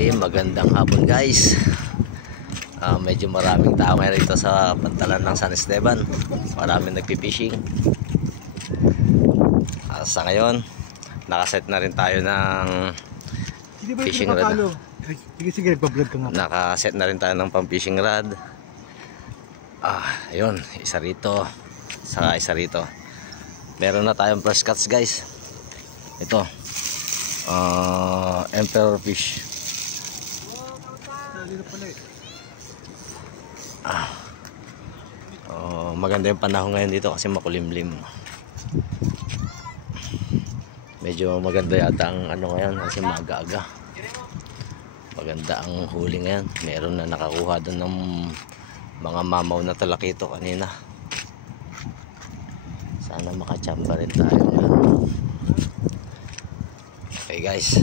muli, magandang hapon guys. Medyo maraming tao ngayon rito sa pantalan ng San Esteban. Maraming nagpipishing. Sa ngayon, nakaset na rin tayo ng fishing rod. Sige, nagpa-vlog ka nga. Nakaset na rin tayo ng pang-fishing rod. Ayun, isa rito, saka isa rito. Meron na tayong first cuts guys. Ito, emperor fish. Maganda yung panahon ngayon dito kasi makulimlim. Medyo maganda yata ang ano ngayon kasi maaga-aga. Maganda ang huli ngayon. Meron na nakakuha doon ng mga mamaw na talakito kanina. Sana makachamba rin tayo. Okay guys.